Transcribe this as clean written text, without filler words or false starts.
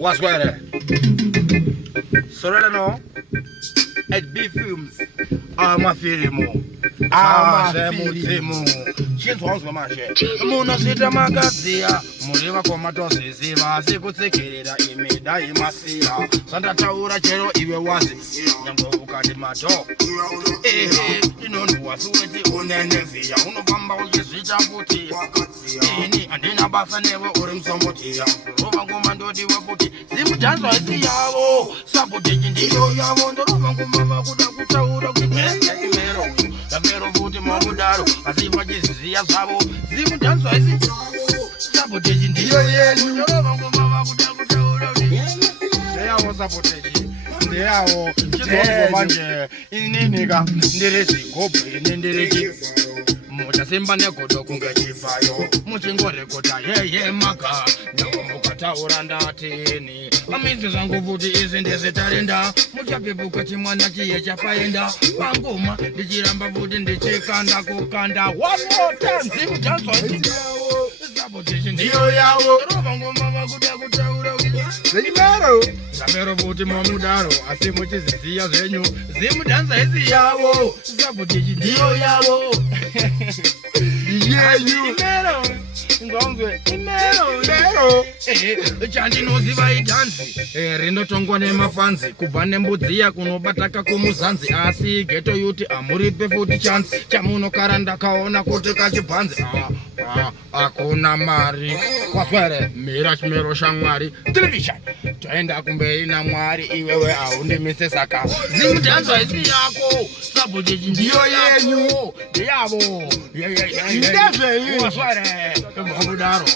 What's where? Sorry, no. At B films. I'm a film. I'm a film. She's once a match. Munozviita makadziya. Muriva komatozi ziva. Sikutsikerera imi daimasira. Santa taura chero iwe wazi. Nyango ukati macho. Inonu wasuweti unenevia. Unofamba uchizvita futi. Ini andina basa newe uri msombotia. Rova ngoma ndodiwe futi. Zimutanzwa isi yavo. Saboteji ndiyo yavo. Ndorova ngoma vakuda kutaura kuti imero. Davero futi mwakudaro. Asiva chiziya zvavo. Zimutanzwa isi yavo. Saboteji ndiyo yenyu. Ndorova ngoma vakuda kutaura kuti ndeyawo saboteji. Ndeyawo. Chizongo manje. Ininika. Nderezigobwe. Nendereji. Muchasimba negodo kunge chifayo. Muchingorekota yeye maka. Mukataura ndatini. Amizi zangu futi izi ndezvitarenda. Muchapepuka chimwana chiye chapaenda. Pangoma ndichiramba futi ndichikanda kukanda. One more time. Zimutanzwa isi sabotage ndiyo yawo. Rova ngoma vakuda kutaura zvenyimero. Zvamero futi mwamudaro. Asi muchiziziya zvenyu. Zimutanzwa isi yawo. Sabotage ndiyo yawo. Yenyu. Imero. Ngonzwe. Imero. Chandinoziva idhanzi. Rinotongwa nemafanzi. Kubva nembudziya kunobataka kumuzanzi. Asi geto yuti amuripe futi chansi. Chamunokara ndakaona kuti kachibhanzi. Hakuna mari. Waswere. Mira chimero shamwari. Television. Toenda kumberi na mwari. Iwewe haundimise saka. Zimutanzwa isi yako. Sabotage ndiyo yenyu. Ndiyavo. Waswere. Mwamudaro.